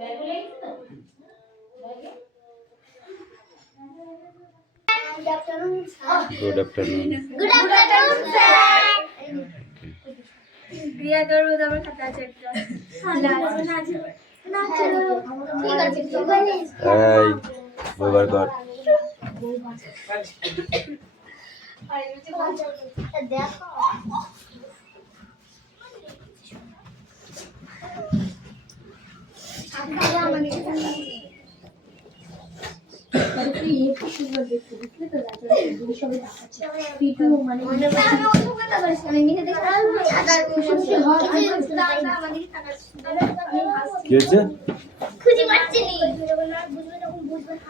Good afternoon. Good afternoon, sir. Priya Garu dabar khata আছে একটা নাচো ঠিক আছে Hi. Over God. আর এই দেখো আমরা আমাদের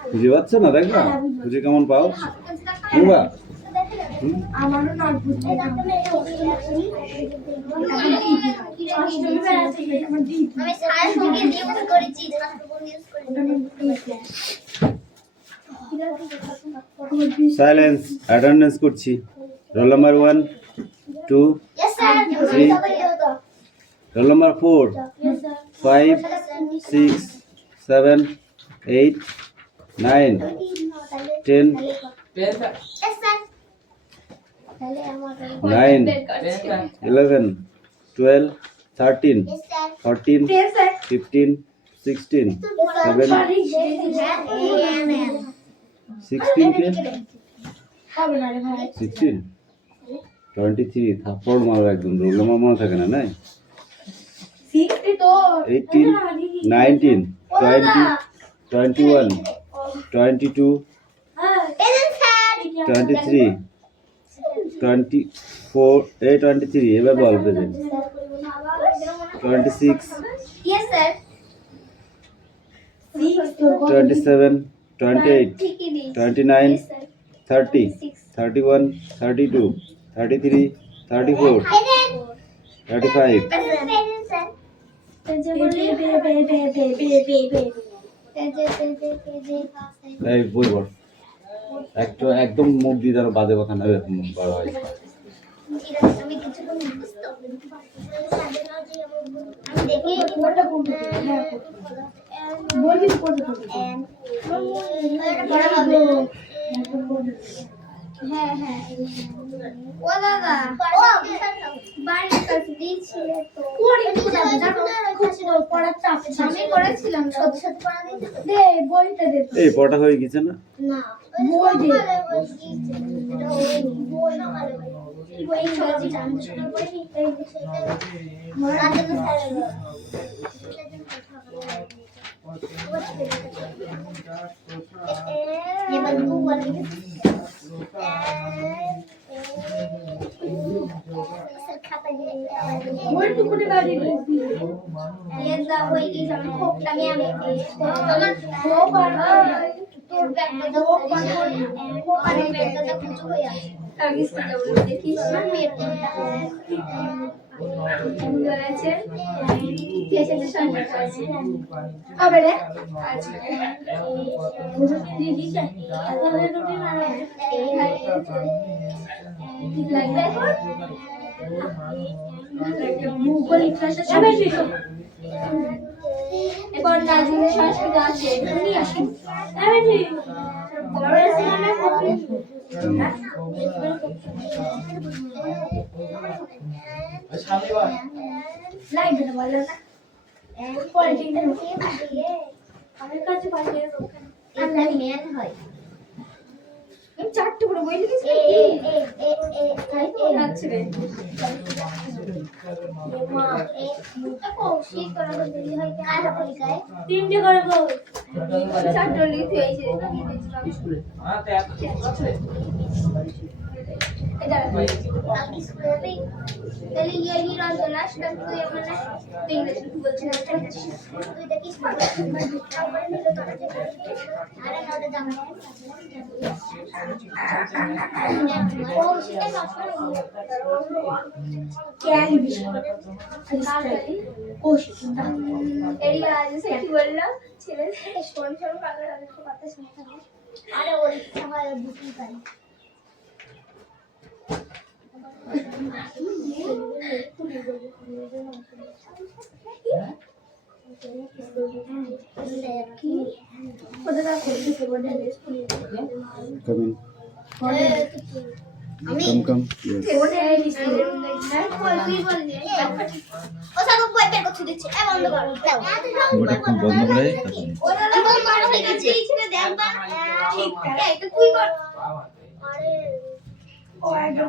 খুঁজে পাচ্ছ না? দেখবা খুঁজে কেমন পাও? আমারও না আমি সারা সঙ্গে ইউজ করেছি সাইলেন্স অ্যাটেন্ডেন্স করছি। Roll number 1 2 Yes, sir. 3 roll number 4 Yes, sir. 5 6 7 8 9 10 Yes, sir. 9 11 12 13 14 15 16 16 के 16 23 থাপ্পড় মারো একদম। রোল নাম্বার মনে থাকে না? নাই 18 19 20 21 22 23 24 23 এবার বল প্রেজেন্ট 26 Yes, sir. 27 28 29 30 31 32 33 34 35 এই বই বল একদম মুখ দিয়ে যেন বাজে কথা না বড় হয়। হ্যাঁ হ্যাঁ ও দাদা বাড়ির কাছে দিয়েছিলে তো পড়ার চাপ আমি করেছিলাম সত্যি পড়া দিয়েছিল দে বইটা দে এই পড়া হয়ে গেছে না? না বই দে বই না ভালো বই ইংরেজি ট্রান্সলেশন করে এই বিষয়টা রাজেন্দ্র স্যার ये बदबू वाली बोल तू कुठे गाडी येदा होई की हम खोपटा में आले हो पण তোর ব্যাগটা ও পারে ব্যাগটা কিছু হইয়া কাগজ থেকে বলে দেখি মেয়ের বলেছে কেসে শান্তি আছে হবে রে আচ্ছা দিদি চাই তাহলে রুটি মানে ঠিক লাগবে ভূগোল ইতিহাসে সবাই শিখো এবার নাজিম সংস্কৃত আছে উনি আসেন আমি ঠিক বড় আছে না কপি লাইট দেন বলা না পলিটিক্স আমার কাছে পাঠিয়ে ওখানে আমরা মেন হয় আমি চারটে করে বই লিখেছি তাই তো আছে রে মা দেখো শীত করা দেরি হয় কি আর পরীক্ষায় তিনটে করে গো চারটে লিখতে হয়েছে আমি স্কুলে হ্যাঁ তো আছে এটা আমি স্কুলে যাই তাহলে এই রাত লাস্ট তক তুই মানে ইংলিশ বলছিস তুই দেখিস তারপরে নিল তো আরে নাটা জানা ও সেটা ক্যালি বিষয় কোশিশ এরি আজ সে কি বললো ছেলে স্টোন ফোন পাগল আর একটু কথা শুনতে হবে আরে ওই সময় বুঝি পাই Come in. আমি Come. Yes. ওসব বই বের করতে দিচ্ছে বন্ধ করো দাও বইটা খুব বন্ধ করে বন্ধ হয়ে গেছে দেখবা ঠিক এই তো তুই কর আরে ও একদম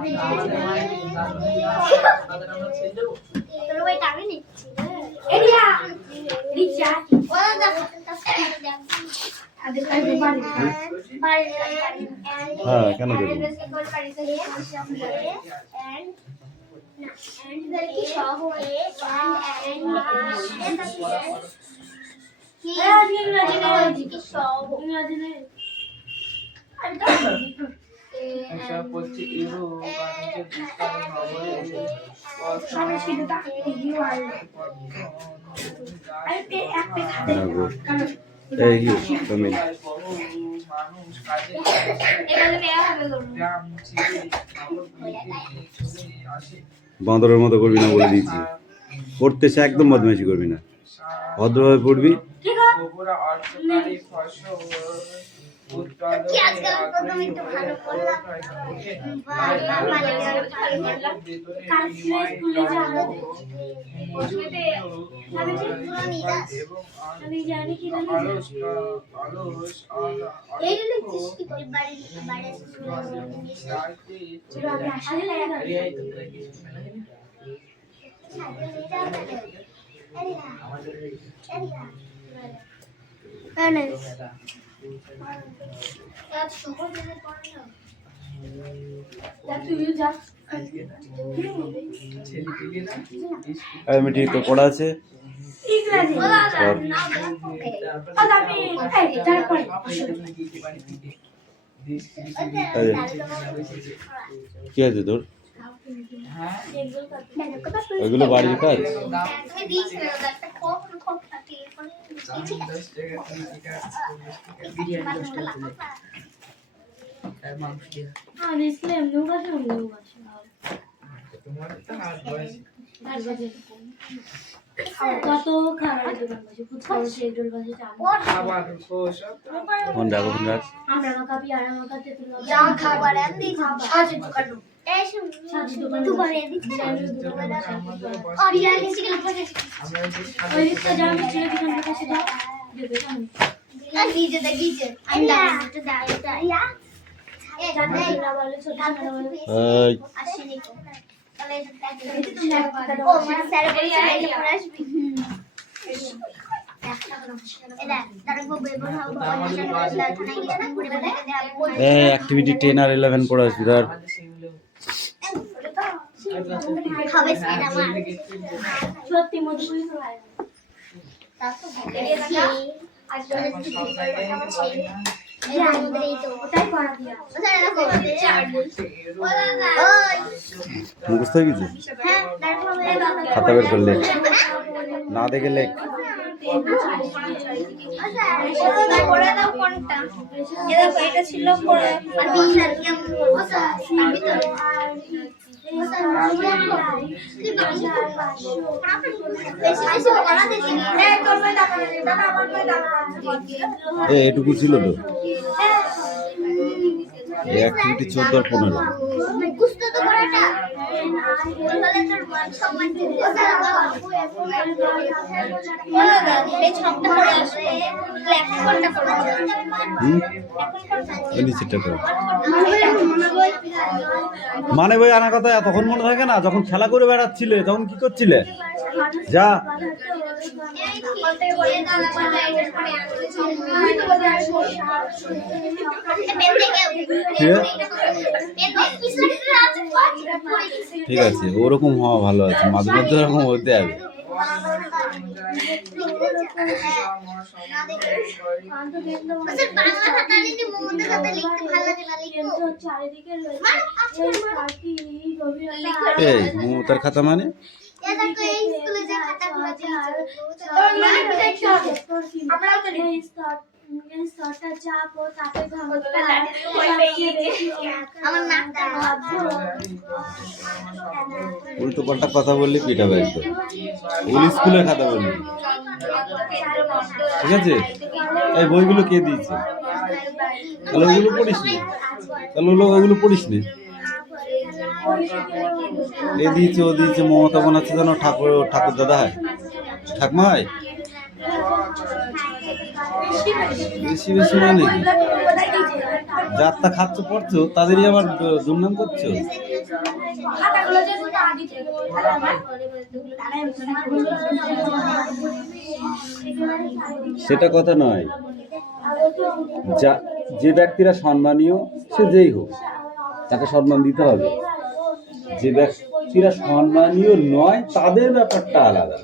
তোর বই টানে নিচ্ছি এরিয়া রিচা ওরা দেখো আদে কাই বাড়ি হ্যাঁ কেন দেবো and কি সহ কি সহ এসব হচ্ছে ইউরো বাণিজ্য বিস্তার এই come in. মানুষ কাজে গ্রাম ছেড়ে নগরগুলিতে চলে আসে বাঁদরের মতো করবি না বলে দিয়েছি পড়তে সে একদম বদমাইশি করবি না ভদ্রভাবে পড়বি গোবরা অর্থকারী ফসল উৎপাদনে কি আজকাল প্রথম একটু ভালো করলাম আমি জানি কি এই লিখছিস কি করে বাড়ি বাড়ি মিটি তো পড়া আছে কি আছে তোর ওইগুলো বাড়ির কাজ কত খাবারের দোকান বসে ফুচকা বসে এগরোল বসে খাবার সব ফোন রাখো ফোন রাখ আমরা মাখা পিয়ারা মাখা তেঁতুল মাখা যা খাবার এমনি সাজে দোকান এই শুন সাজি দোকান তুই বানিয়ে দিছিস আর ইয়া নিচে গেলে বসে আমরা যে ওই রিক্সা যা আমি ছেড়ে দিলাম ওটা সেটা দেবে আমি আর ভিজে দে ভিজে আমি একটু দাও এটা ইয়া এ জানি এই না বলে ছোট ছোট বলে এই আসেনি তো তাহলে এটা ও মানে স্যার বলেছে এটা পরে আসবি এটা তারপর বেবর হবে অডিশন করে থানায় গিয়ে না করে দেখে দেব এই অ্যাক্টিভিটি 10 আর 11 পড়া আছে ধর খাবে সেটা আমার সত্যি মধু পুরি খায় তারপর দেখেছি আজ সব জায়গায় বলে না এই আমাদের এই তো ওটাই করা দিয়া ওটা দেখো চার ও দাদা ওই মুখস্থ হয়ে গেছে হ্যাঁ তারপর খাতা বের করলে না দেখে লেখ করে দাও কোনটা এ দেখো এটা ছিল পরে আর বিশাল কেমন ওসা আমি তো এটুকু ছিল তো এই অ্যাক্টিভিটি 14 আর 15 বুঝতে তো করাটা বললে তোর মান সম্মান দিতে এই ছকটা করে আসবে এখন কোনটা করব এই নিচেরটা কর মানে বই আনার কথা তখন মনে থাকে না যখন খেলা করে বেড়াচ্ছিলে তখন কি করছিলে যা ঠিক আছে ওরকম হওয়া ভালো আছে মাঝে মধ্যে ওরকম হতে হবে এই মমতার খাতা মানে সরটা চাপো তাতে আমার নাকটা উল্টো পাল্টা কথা বললি পিটাবে একদম। ওই স্কুলের খাতা বললি, ঠিক আছে? এই বইগুলো কে দিয়েছে? তাহলে ওগুলো পড়িস নি, তাহলে ওগুলো পড়িস নি। এ দিয়েছে, ও দিয়েছে, মমতা বানাচ্ছে যেন ঠাকুর দাদা হয়, ঠাকমা হয়। বেশি বেশি মানে কি? যাত্রা খাচ্ছ পড়ছো তাদেরই আবার দুর্নাম করছো। সেটা কথা নয়, যে ব্যক্তিরা সম্মানীয় সে যেই হোক তাকে সম্মান দিতে হবে। যে ব্যক্তিরা সম্মানীয় নয় তাদের ব্যাপারটা আলাদা,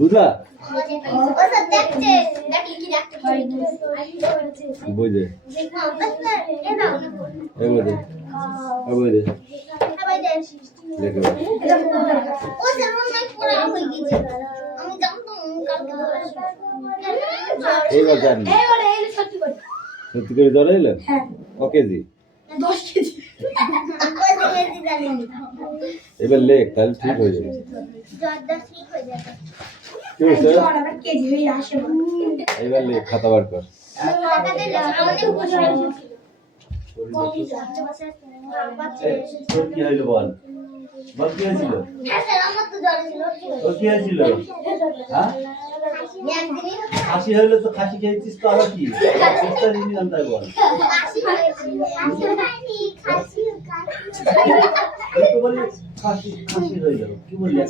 বুঝলা? বুঝে এইবার জানি সত্যি করে ধরাইলেন ক কেজি? 10 কেজি। এবার লেখ, তাহলে ঠিক হয়ে যাবে। কি হয়েছে? এবার লেখ, খাতা বার কর। তোর কি হইলো বল? বল কি হয়েছিল? তোর কি হয়েছিল? হ্যাঁ, খাসি হইলো তো, খাসি খেয়েছিস তো, আবার কি তাই বল। খাসি হয়ে যাবে কি বললি?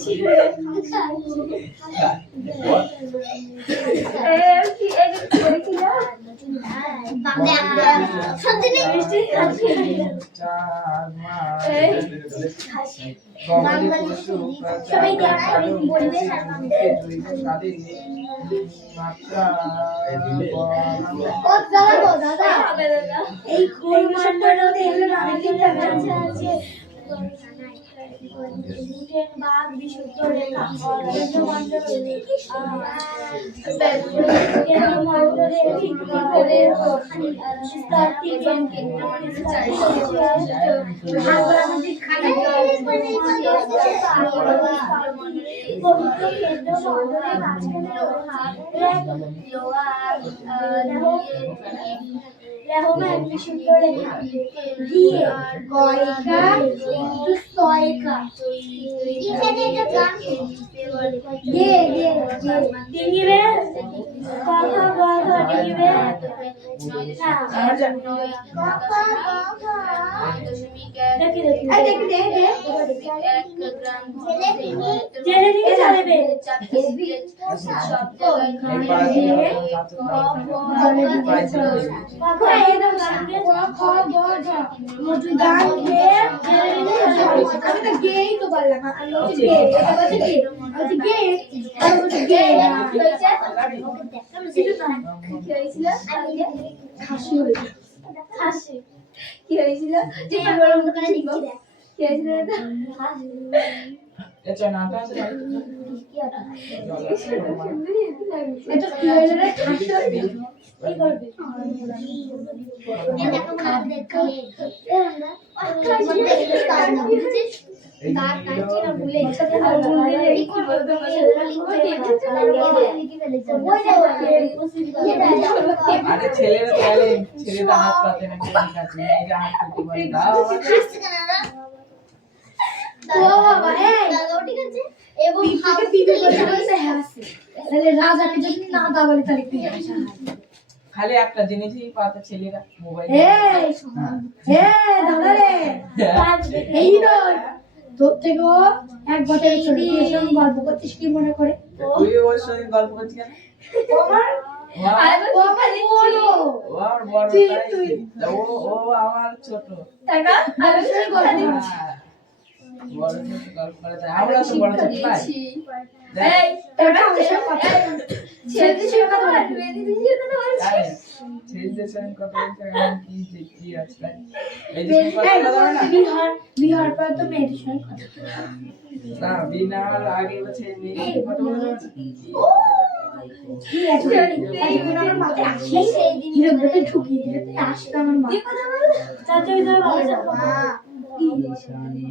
এই খোলমান্ডলতে এগুলো অনেকদিন আছে। বাঘ বিশুদ্ধ রেখা রহমান বিশুদ্ধ রেখা দিয়ে গয়িকা একটু সয়িকা এখানে এটা গান গে ডিঙিবে কথা কথা ডিঙিবে জেনে দিকে চালাবে কি হয়েছিল যে বড় দোকানে দিচ্ছি কি হয়েছিল এটা নাটা আছে এটা কি হলো রে খাসি হইবে কি করবে এটা কোন দেখো এরন্দা খাসি কাজ না বুঝছিস কার কাছে না ভুলে সাথে কি করবে তোমাকে আরে ছেলেরা তাহলে ছেলেরা হাত পাতে না ঠিক আছে এটা হাত পাতে বলে দাও হাসছে কেন না ও বাবা এই দাদা ঠিক আছে এবং হাতে বিবে করতে হাসছে তাহলে রাজাকে যদি না দাও বলে তাহলে কি হাসা খালি একটা জিনিসই পাতে ছেলেরা মোবাইল এই দাদা রে এই নয় তোর থেকে এক বছরের ছোট তুই এসব গল্প করছিস কি মনে করে তুই ওর সঙ্গে গল্প করছিস কেন ও আমার বড় ওর বড় তাই ও আমার ছোট তাই না আমি সঙ্গে গল্প করছি বড় ছোট গল্প করে তাই আমরা তো বড় ছোট ভাই এই তোরা আমার সঙ্গে কথা ছেলেদের সঙ্গে কথা বল মেয়েদের সঙ্গে কথা বল ছেলেদের সঙ্গে কথা বলতে এখন কি আছে তাই এই যে কথা বলা না বিহার পর তো মেয়েদের সঙ্গে কথা না বিনার আগে বলছে মেয়ে কথা বলা কি আছে একদিন আমার মাথায় আসি সেই দিন ইলেকট্রিকে ঢুকিয়ে দিলে তুই আসতো আমার মা চাচা ভিতরে বাবা যাবো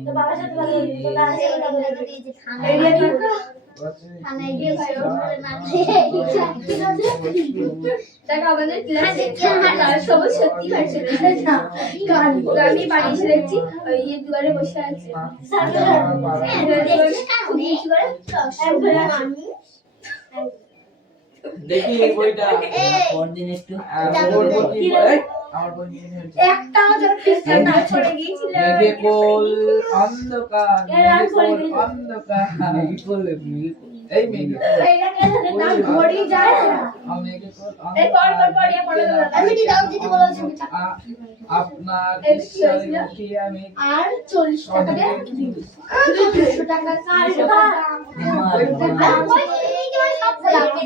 তো বাবার সাথে ভালো তো তার সাথে ভালো দিয়েছে খানা গিয়ে ভাই ওরে না টাকা আমাদের ক্লাসে কি আর সব সত্যি হয়েছে না আমি বাড়ি এসে দেখছি ওই দুয়ারে বসে আছে স্যার দেখি এই বইটা পরদিন একটু আমার বই নিয়ে নিয়েছে একটা যেন পিস্তল না ছড়ে গিয়েছিল মেঘে কোল অন্ধকার মেঘে কোল অন্ধকার এই মেঘে কোল এইটা কেন না ঘড়ি যায় না মেঘে কোল এই পড় পড়ে আমি দি দাও দিতে বলেছি আপনার ঈশ্বরের মুখে আমি আর 40 টাকা দে 200 টাকা কার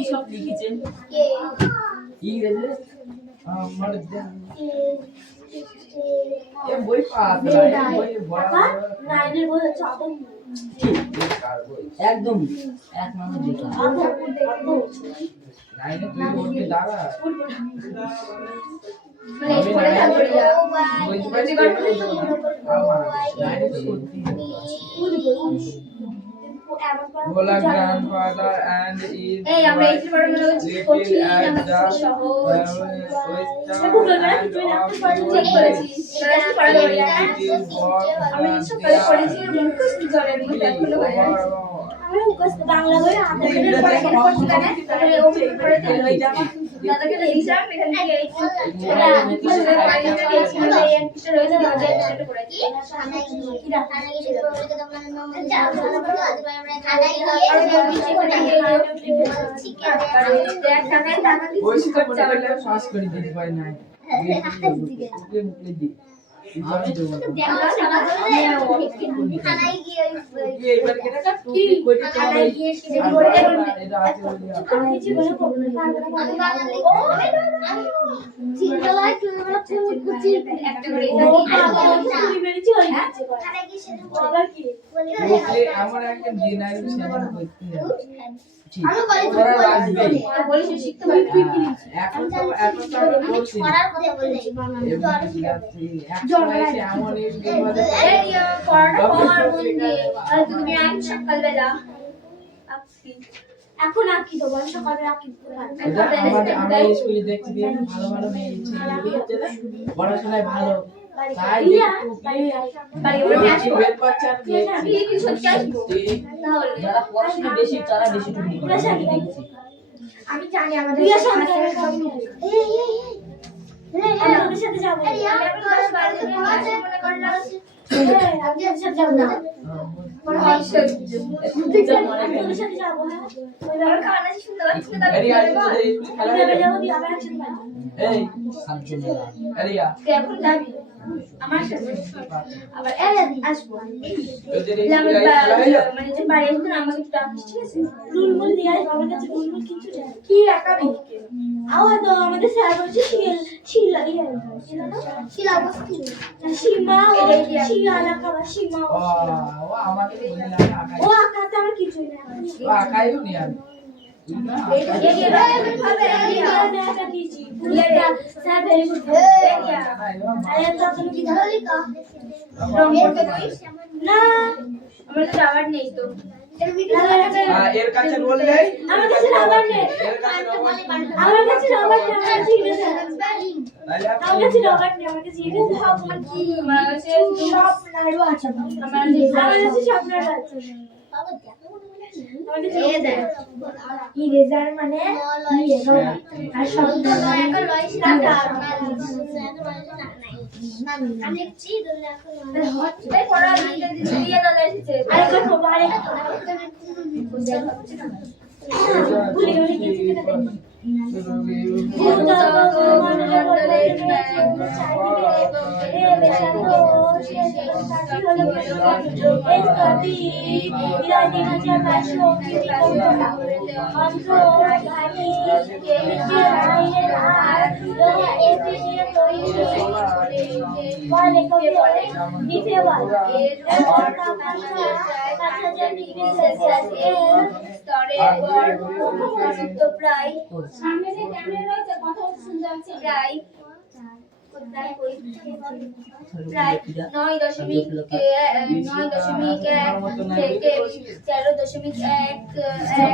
সব লিখেছেন কি রে আমার এ বই পাতা বই বড় নাইনের বই হচ্ছে আদম কার বই একদম এক নম্বর দেখা নাইনে তুই বলবি দাঁড়া প্লেট করে তারপরে যা বই পাচ্ছি আমার নাইনে তো সত্যি Bola grandfather and is এই আমরা এই যে বড় বড় করছি আমরা সহজ গুগল ম্যাপ তুই না চেক করেছিস এটা পড়া করে আমি সকালে পড়েছি মুখস্থ করে আমি এখনো হয় আমি মুখস্থ বাংলা বই আধা পড়ে পড়ছি না তাহলে ও পড়ে দিল দাদাকে দিয়েছিলাম এখান থেকে এই আমার একটা দিন আগে সেটা করতে হবে এখন তো করছি এখন আঁকি তো বল সকালে আঁকি আমরা স্কুলে দেখছি ভালো ভালো মেয়ে পড়াশোনায় ভালো তাই যারা পড়াশোনা বেশি তারা বেশি টুকরি করে দেখছি আমি জানি আমাদের সাথে যাবো আমার সাথে আবার আসবো মানে যে বাড়ি আসবেন আমাকে একটু ডাকিস ঠিক আছে রুলমুল দিয়ে আসবো আমার কাছে রুলমুল কিছু নেই কি একাবি তো আমাদের স্যার বলছে শিলা সীমা শিলা আলাকা সীমা ও আমাদের ও আকাতে আমার কিছুই না ও আকাইও নি আমি এর কাছে বললে আমার কাছে রাবার নেই আমার কাছে রাবার নেই আমার কাছে রাবার নেই আমার কাছে আমার কি আমার কাছে স্বপ্নারও আছে আমার কাছে স্বপ্নারও আছে ইরেজার মানে আর শব্দ নয় এখন লয় টাকা আমি চি দলে এখন হচ্ছে পড়া দিয়ে দাদা এসেছে আরে কত বারে ভুলে গেলে কিছু না 5000 ডিগ্রি সেলসিয়াস স্তরের ঘনত্ব প্রায় সামনে যে ক্যামেরা রয়েছে কথা শুনতে যাচ্ছে প্রায় 9.1 থেকে 13.11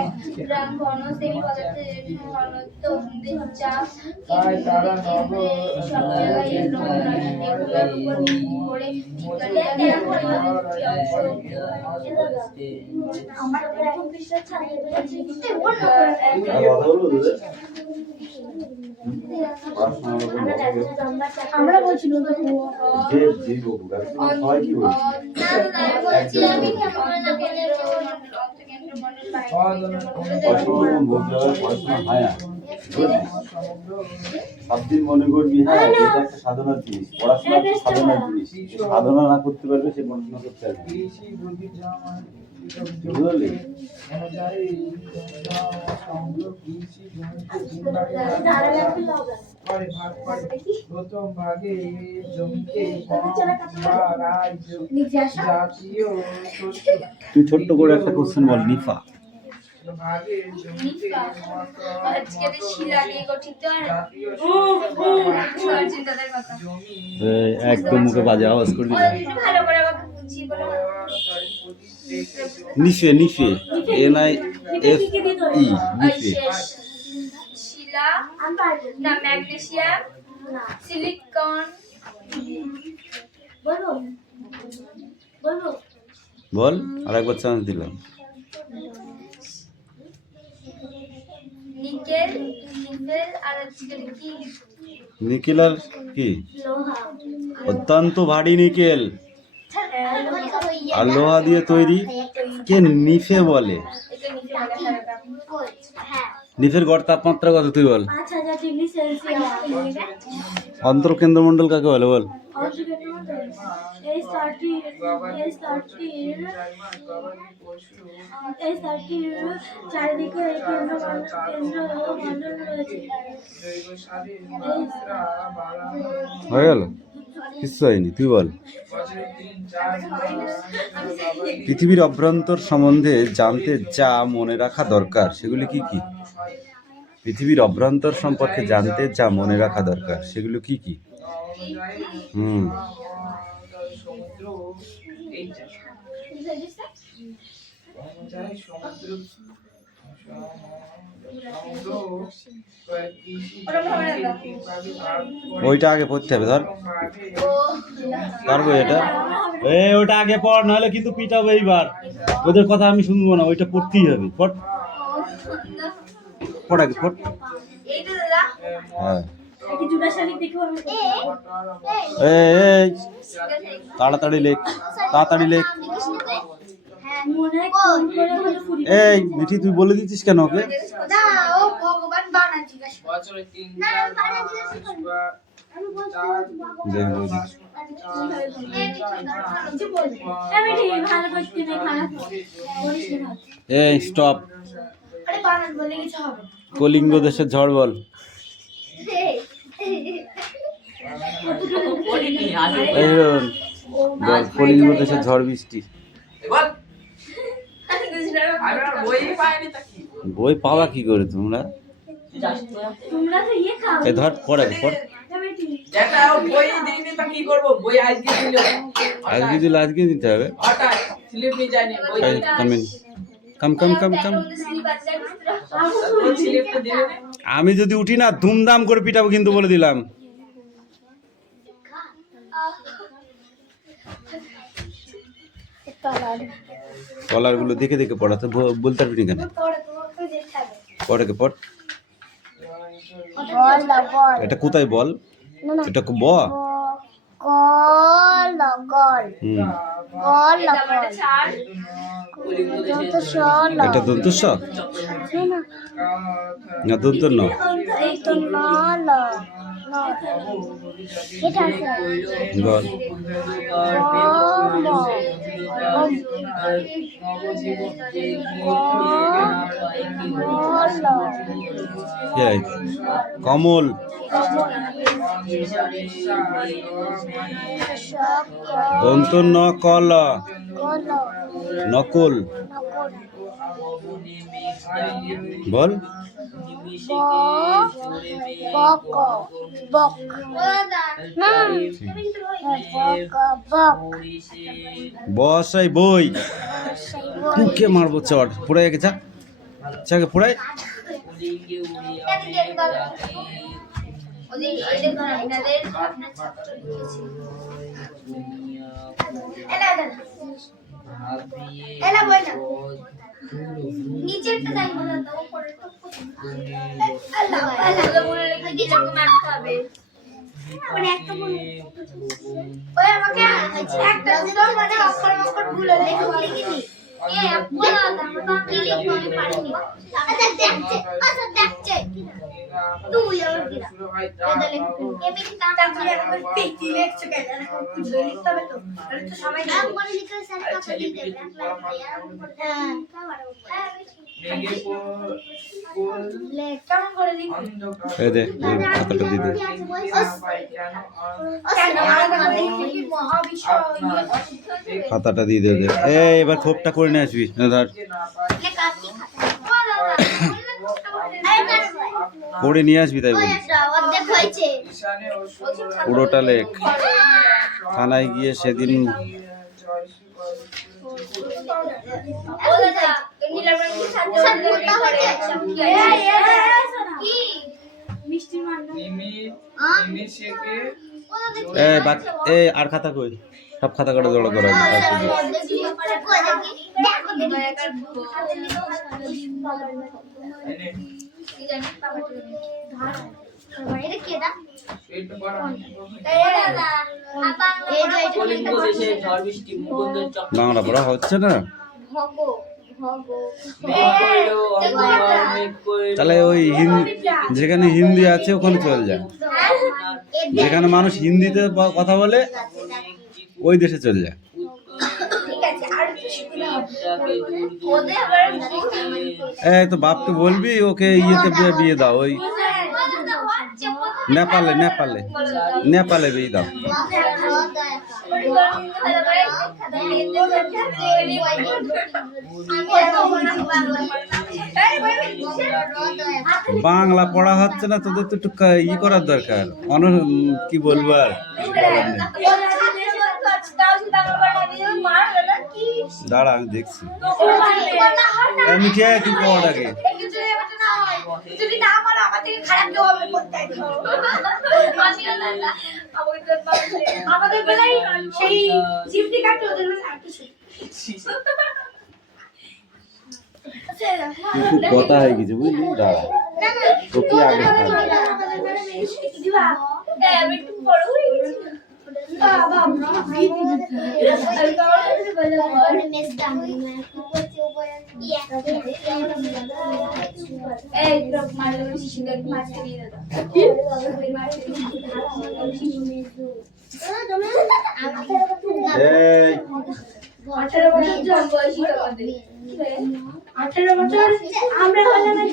গ্রাম ঘন সেমি পদার্থের ঘনত্ব যা সব জায়গায় এরকম নয়। এগুলোর উপর ভিত্তি করে বিজ্ঞানীরা আমার প্রথম পৃষ্ঠা ছাড়িয়ে বলেছি আমরা বলছিলাম সবদিন মনে করবি হ্যাঁ এটা একটা সাধনার জিনিস, পড়াশোনা একটা সাধনার জিনিস। সাধনা না করতে পারবে সে পড়াশোনা করতে পারবে। বুঝলি? প্রথম ভাগে জমিতে জাতীয় শস্য। তুই ছোট্ট করে একটা কোশ্চেন বল, নিফা ভাগের জমিতে আজকে শিলা দিয়ে গঠিত জমি একদম মুখে বাজে আওয়াজ করবি না। ভালো করে আমাকে বুঝিয়ে বলো। নিফে নিফে NIFE নিফে শিলা না ম্যাগনেসিয়াম সিলিকন বলো বলো বল, আরেকবার চান্স দিলাম। নিকেল নিকেল আর আজকে কি নিকেল আর কি? লোহা অত্যন্ত ভারী নিকেল আর লোহা দিয়ে তৈরি। কে নিফে বলে? নিফের গড় তাপমাত্রা কত তুই বল? 5000 ডিগ্রি সেলসিয়াস। অন্তর্কেন্দ্রমণ্ডল কাকে বলে বল? এই স্তরটির চারিদিকে কেন্দ্রমণ্ডল রয়েছে। হয়ে গেল? কিছু হয়নি, তুই বল। পৃথিবীর অভ্যন্তর সম্বন্ধে জানতে যা মনে রাখা দরকার সেগুলি কি কি? পৃথিবীর অভ্যন্তর সম্পর্কে জানতে যা মনে রাখা দরকার সেগুলো কি কি? ওইটা আগে পড়তে হবে, ধর পারবো এটা। ওটা আগে পড়, নাহলে কিন্তু পিটাবো এইবার। ওদের কথা আমি শুনবো না, ওইটা পড়তেই হবে। পড় পড় আগে পড়। হ্যাঁ এই তাড়াতাড়ি লেখ, তাড়াতাড়ি লেখ। এই মিঠি, তুই বলে দিচ্ছিস কেন ওকে? এই স্টপ। কলিঙ্গ দেশের ঝড় বল। বল কলিঙ্গ দেশের ঝড় বৃষ্টি। বই পাওয়া কি করে তোমরা? ধর পড়ে পড়। আজকে দিলে আজকে দিতে হবে। আমি যদি উঠি না ধুমধাম করে পিটাবো কিন্তু, বলে দিলাম। কলার গুলো দেখে দেখে পড়াতে বলতে পারবি কেন? পড়ে কে পড়। এটা কোথায় বল? এটা ব এটা দন্ত না দন্ত ন। বল কমল দন্ত ন কল নকল বল। বসাই বই মুখে মারবো চট পুরাই গেছা চাকে পুরাই নিচেরটা যাই বলা তো উপরেরটা আল্লাহ আল্লাহ বলে রেখে দিয়ে জঙ্গ মারতে হবে মানে একটা বল ওই আমাকে একটা দাও মানে অক্ষর অক্ষর ভুল হলে লিখিনি এ বলা আমরা তো কি লিখবো আমি পারিনি আচ্ছা দেখছে তুই আমার দিরা এটা লিখবি এমনি তারপরে একবার পেটি লিখছো কেন এরকম কিছু লিখতে হবে তো তাহলে তো সবাই নাম করে লিখে স্যার কত দিয়ে দেবে কেমন করে লিখবি এই দে খাতাটা দিয়ে দে খাতাটা দিয়ে দে এই এবার খোপটা করে নিয়ে আসবি ধর করে নিয়ে আসবি তাই বলি পুরোটা লেখ থানায় গিয়ে সেদিন আর খাতা কই সব খাতা কাটা জড়ো করা বাংলা পড়া হচ্ছে না তাহলে ওই যেখানে হিন্দি আছে ওখানে চলে যায় যেখানে মানুষ হিন্দিতে কথা বলে ওই দেশে চলে যায় এই তো বাপকে বলবি ওকে ইয়েতে বিয়ে দাও ওই নেপালে বিয়ে দাও বাংলা পড়া হচ্ছে না তোদের তো একটু ই করার দরকার কি বলবো আর দাঁড়া আমি দেখছি আমি কে কি পড়ার আগে যদি না পারো আমার থেকে খারাপ কেউ হবে আমাদের বেলায় সেই জিপটি কাটে ওদের বেলায় আর কিছু কথা হয়ে গেছে বুঝলি দাঁড়া তোকে আগে আমি একটু বড় হয়ে গেছি আমরা